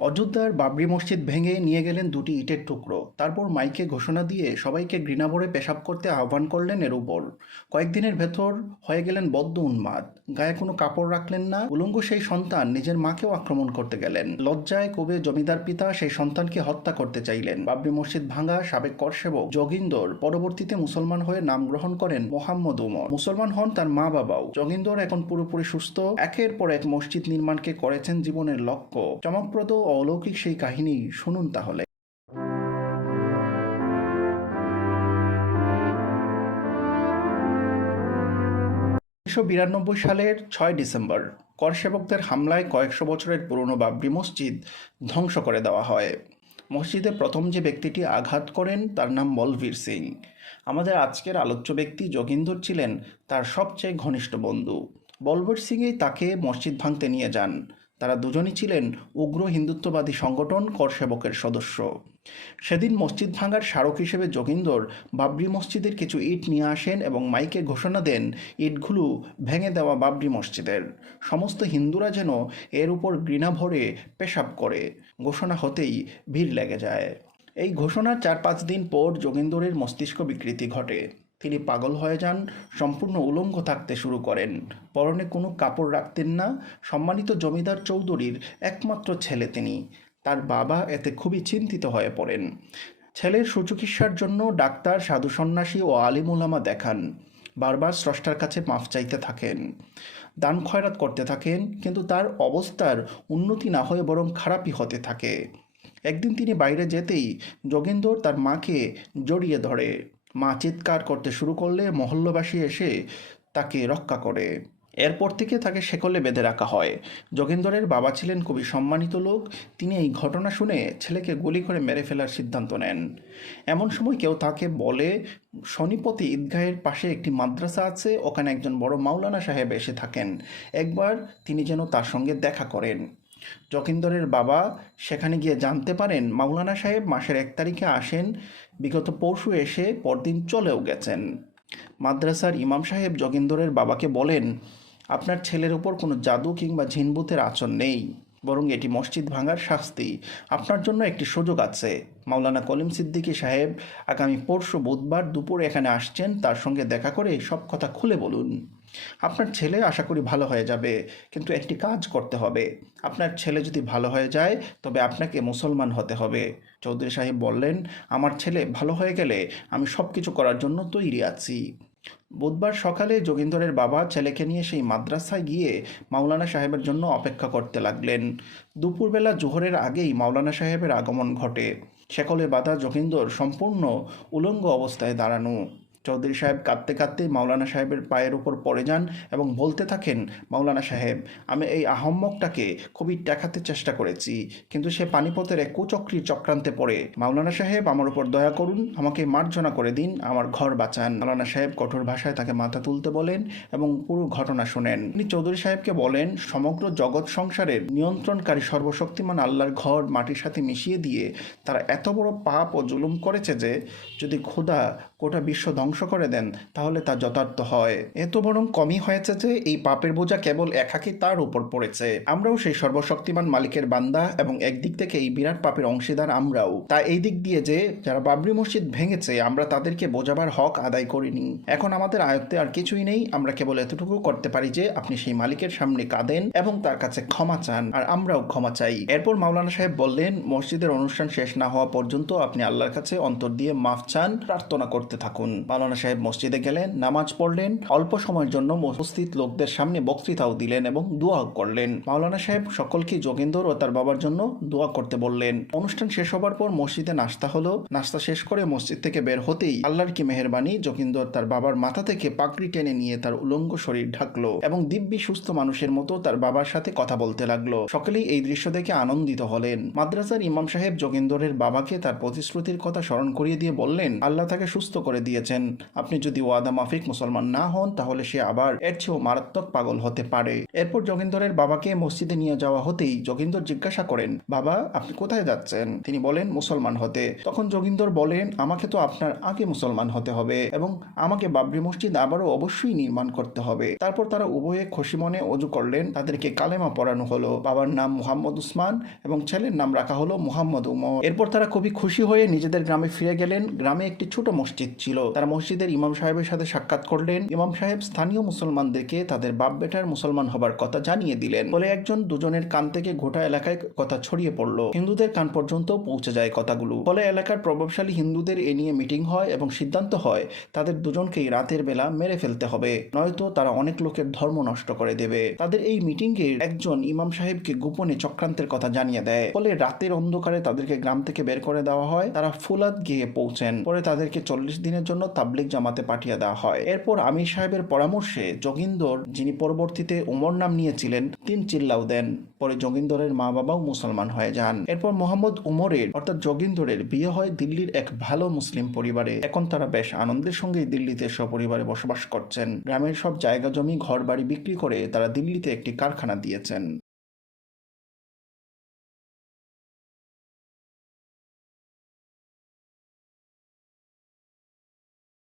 অযোধ্যার বাবরি মসজিদ ভেঙে নিয়ে গেলেন দুটি ইটের টুকরো। তারপর মাইকে ঘোষণা দিয়ে সবাইকে ঘৃণাভরে পেশাব করতে আহ্বান করলেন এর উপর। কয়েকদিনের ভেতর হয়ে গেলেন বদ্ধ উন্মাদ। গায়ে কোনো কাপড় রাখলেন না। উলঙ্গ সেই সন্তান নিজের মাকেও আক্রমণ করতে গেলেন। লজ্জায় কবে জমিদার পিতা সেই সন্তানকে হত্যা করতে চাইলেন। বাবরি মসজিদ ভাঙা সাবেক করসেবক যোগিন্দর পরবর্তীতে মুসলমান হয়ে নাম গ্রহণ করেন মোহাম্মদ উমর মুসলমান হন তার মা বাবাও যোগিন্দর এখন পুরোপুরি সুস্থ। একের পর এক মসজিদ নির্মাণকে করেছেন জীবনের লক্ষ্য। চমকপ্রদ অলৌকিক সেই কাহিনী শুনুন তাহলে। উনিশশো বিরানব্বই সালের ছয় ডিসেম্বর করসেবকদের হামলায় কয়েকশো বছরের পুরনো বাবরি মসজিদ ধ্বংস করে দেওয়া হয়। মসজিদে প্রথম যে ব্যক্তিটি আঘাত করেন তার নাম বলবীর সিং। আমাদের আজকের আলোচ্য ব্যক্তি যোগিন্দর ছিলেন তার সবচেয়ে ঘনিষ্ঠ বন্ধু। বলবীর সিংই তাকে মসজিদ ভাঙতে নিয়ে যান। তারা দুজনই ছিলেন উগ্র হিন্দুত্ববাদী সংগঠন করসেবকের সদস্য। সেদিন মসজিদ ভাঙার স্মারক হিসেবে যোগিন্দর বাবরি মসজিদের কিছু ইট নিয়ে আসেন এবং মাইকে ঘোষণা দেন, ইটগুলো ভেঙে দেওয়া বাবরি মসজিদের। সমস্ত হিন্দুরা যেন এর উপর ঘৃণা ভরে পেশাব করে। ঘোষণা হতেই ভিড় লেগে যায়। এই ঘোষণার চার পাঁচ দিন পর যোগেন্দরের মস্তিষ্ক বিকৃতি ঘটে। তিনি পাগল হয়ে যান, সম্পূর্ণ উলঙ্গ থাকতে শুরু করেন। পরনে কোনো কাপড় রাখতেন না, সম্মানিত জমিদার চৌধুরীর একমাত্র ছেলে তিনি। তার বাবা এতে খুবই চিন্তিত হয়ে পড়েন। ছেলের সুচিকিৎসার জন্য ডাক্তার, সাধু সন্ন্যাসী ও আলিমুলামা দেখান। বারবার স্রষ্টার কাছে মাফ চাইতে থাকেন। দান খয়রাত করতে থাকেন, কিন্তু তার অবস্থার উন্নতি না হয়ে বরং খারাপই হতে থাকে। একদিন তিনি বাইরে যেতেই যোগেন্দর তার মাকে জড়িয়ে ধরে। মা চিৎকার করতে শুরু করলে মহল্লবাসী এসে তাকে রক্ষা করে। এরপর থেকে তাকে শেকলে বেঁধে রাখা হয়। যোগেন্দরের বাবা ছিলেন খুবই সম্মানিত লোক। তিনি এই ঘটনা শুনে ছেলেকে গুলি করে মেরে ফেলার সিদ্ধান্ত নেন। এমন সময় কেউ তাকে বলে, শনিপতি ঈদগাহের পাশে একটি মাদ্রাসা আছে, ওখানে একজন বড় মাওলানা সাহেব এসে থাকেন। একবার তিনি যেন তার সঙ্গে দেখা করেন। যকিন্দরের বাবা সেখানে গিয়ে জানতে পারেন মাওলানা সাহেব মাসের এক তারিখে আসেন, বিগত পরশু এসে পরদিন চলেও গেছেন। মাদ্রাসার ইমাম সাহেব যোগেন্দরের বাবাকে বলেন, আপনার ছেলের ওপর কোনো জাদু কিংবা ঝিনবুতের আচরণ নেই, বরং এটি মসজিদ ভাঙার শাস্তি। আপনার জন্য একটি সুযোগ আছে। মাওলানা কলিম সিদ্দিকী সাহেব, আগামী পরশু বুধবার দুপুরে এখানে আসছেন, তার সঙ্গে দেখা করে সব কথা খুলে বলুন। আপনার ছেলে আশা করি ভালো হয়ে যাবে, কিন্তু একটি কাজ করতে হবে। আপনার ছেলে যদি ভালো হয়ে যায়, তবে আপনাকে মুসলমান হতে হবে। চৌধুরী সাহেব বললেন, আমার ছেলে ভালো হয়ে গেলে আমি সব কিছু করার জন্য তৈরি আছি। বুধবার সকালে যোগেন্দরের বাবা ছেলেকে নিয়ে সেই মাদ্রাসায় গিয়ে মাওলানা সাহেবের জন্য অপেক্ষা করতে লাগলেন। দুপুরবেলা জোহরের আগেই মাওলানা সাহেবের আগমন ঘটে। সেকলে বাধা যোগেন্দর সম্পূর্ণ উলঙ্গ অবস্থায় দাঁড়ানো। চৌধুরী সাহেব কাঁদতে কাঁদতে মাওলানা সাহেবের পায়ের উপর পড়ে যান এবং বলতে থাকেন, মাওলানা সাহেব, আমি এই আহম্মকটাকে খুবই দেখাতে চেষ্টা করেছি, কিন্তু সে পানিপথের এক কুচক্রির চক্রান্তে পড়ে। মাওলানা সাহেব, আমার উপর দয়া করুন, আমাকে মার্জনা করে দিন, আমার ঘর বাঁচান। মাওলানা সাহেব কঠোর ভাষায় তাকে মাথা তুলতে বলেন এবং পুরো ঘটনা শোনেন। তিনি চৌধুরী সাহেবকে বলেন, সমগ্র জগৎ সংসারের নিয়ন্ত্রণকারী সর্বশক্তিমান আল্লাহর ঘর মাটির সাথে মিশিয়ে দিয়ে তারা এত বড় পাপ ও জুলুম করেছে যে, যদি খোদা গোটা বিশ্ব ধ্বংস করে দেন, তাহলে তা যথার্থ হয়। এত বরং কমই হয়েছে যে এই পাপের বোঝা কেবল একাকি তার উপর পড়েছে। আমরাও সেই সর্বশক্তিমান মালিকের বান্দা এবং একদিক থেকে এই বিরাট পাপের অংশীদার আমরাও। তা এই দিক দিয়ে যে, যারা বাবরি মসজিদ ভেঙেছে, আমরা তাদেরকে বোঝাবার হক আদায় করিনি। এখন আমাদের আয়ত্তে আর কিছুই নেই, আমরা কেবল এতটুকু করতে পারি যে, আপনি সেই মালিকের সামনে কাঁদেন এবং তার কাছে ক্ষমা চান, আর আমরাও ক্ষমা চাই। এরপর মাওলানা সাহেব বললেন, মসজিদের অনুষ্ঠান শেষ না হওয়া পর্যন্ত আপনি আল্লাহর কাছে অন্তর দিয়ে মাফ চান, প্রার্থনা করতে থাকুন। মাওলানা সাহেব মসজিদে গেলেন, নামাজ পড়লেন, অল্প সময়ের জন্য উপস্থিত লোকদের সামনে বক্তৃতাও দিলেন এবং দোয়া করলেন। মাওলানা সাহেব সকলকে যোগেন্দর ও তার বাবার জন্য দোয়া করতে বললেন। অনুষ্ঠান শেষ হবার পর মসজিদে নাস্তা হলো। নাস্তা শেষ করে মসজিদ থেকে বের হতেই আল্লাহর কি মেহরবানি, যোগেন্দর তার বাবার মাথা থেকে পাগড়ি টেনে নিয়ে তার উলঙ্গ শরীর ঢাকলো এবং দিব্যি সুস্থ মানুষের মতো তার বাবার সাথে কথা বলতে লাগল। সকলেই এই দৃশ্য দেখে আনন্দিত হলেন। মাদ্রাসার ইমাম সাহেব যোগেন্দরের বাবাকে তার প্রতিশ্রুতির কথা স্মরণ করিয়ে দিয়ে বললেন, আল্লাহ তাকে সুস্থ করে দিয়েছেন। আপনি যদি ওয়াদা মাফিক মুসলমান না হন, তাহলে সে আবার এর চেয়েও মারাত্মক পাগল হতে পারে। এরপর যোগেন্দ্রের বাবাকে মসজিদে নিয়ে যাওয়া হতেই যোগিন্দর জিজ্ঞাসা করেন, বাবা, আপনি কোথায় যাচ্ছেন? তিনি বলেন, মুসলমান হতে। তখন যোগিন্দর বলেন, আমাকে তো আপনার আগে মুসলমান হতে হবে এবং আমাকে বাবরি মসজিদ আবারও অবশ্যই নির্মাণ করতে হবে। তারপর তারা উভয়ে খুশি মনে অজু করলেন, তাদেরকে কালেমা পড়ানো হলো। বাবার নাম মুহাম্মদ উসমান এবং ছেলের নাম রাখা হলো মুহাম্মদ উমর। এরপর তারা খুবই খুশি হয়ে নিজেদের গ্রামে ফিরে গেলেন। গ্রামে একটি ছোট মসজিদ ছিল। তারা মসজিদের ইমাম সাহেবের সাথে সাক্ষাৎ করলেন। ইমাম সাহেব স্থানীয় মুসলমানদেরকে তাদের বাপ বেটার মুসলমান হবার কথা জানিয়ে দিলেন। বলে একজন দুজনের কান থেকে গোটা এলাকায় কথা ছড়িয়ে পড়ল। হিন্দুদের কান পর্যন্ত পৌঁছে যায় কথাগুলো। ফলে এলাকার প্রভাবশালী হিন্দুদের এ নিয়ে মিটিং হয় এবং সিদ্ধান্ত হয়, তাদের দুজনকেই রাতের বেলা মেরে ফেলতে হবে। নয়তো তারা অনেক লোকের ধর্ম নষ্ট করে দেবে। তাদের এই মিটিংয়ে একজন ইমাম সাহেবকে গোপনে চক্রান্তের কথা জানিয়ে দেয়। ফলে রাতের অন্ধকারে তাদেরকে গ্রাম থেকে বের করে দেওয়া হয়। তারা ফুলাদ গিয়ে পৌঁছেন। পরে তাদেরকে চল্লিশ দিনের জন্য তাবলিক জামাতে পাঠিয়ে দেওয়া হয়। এরপর আমির সাহেবের পরামর্শে যোগিন্দর যিনি পরবর্তীতে উমর নাম নিয়েছিলেন, তিন চিল্লাও দেন। পরে যোগিন্দরের মা বাবাও মুসলমান হয়ে যান। এরপর মোহাম্মদ উমরের, অর্থাৎ যোগিন্দরের বিয়ে হয় দিল্লির এক ভালো মুসলিম পরিবারে। এখন তারা বেশ আনন্দের সঙ্গেই দিল্লিতে সপরিবারে বসবাস করছেন। গ্রামের সব জায়গা জমি ঘর বাড়ি বিক্রি করে তারা দিল্লিতে একটি কারখানা দিয়েছেন।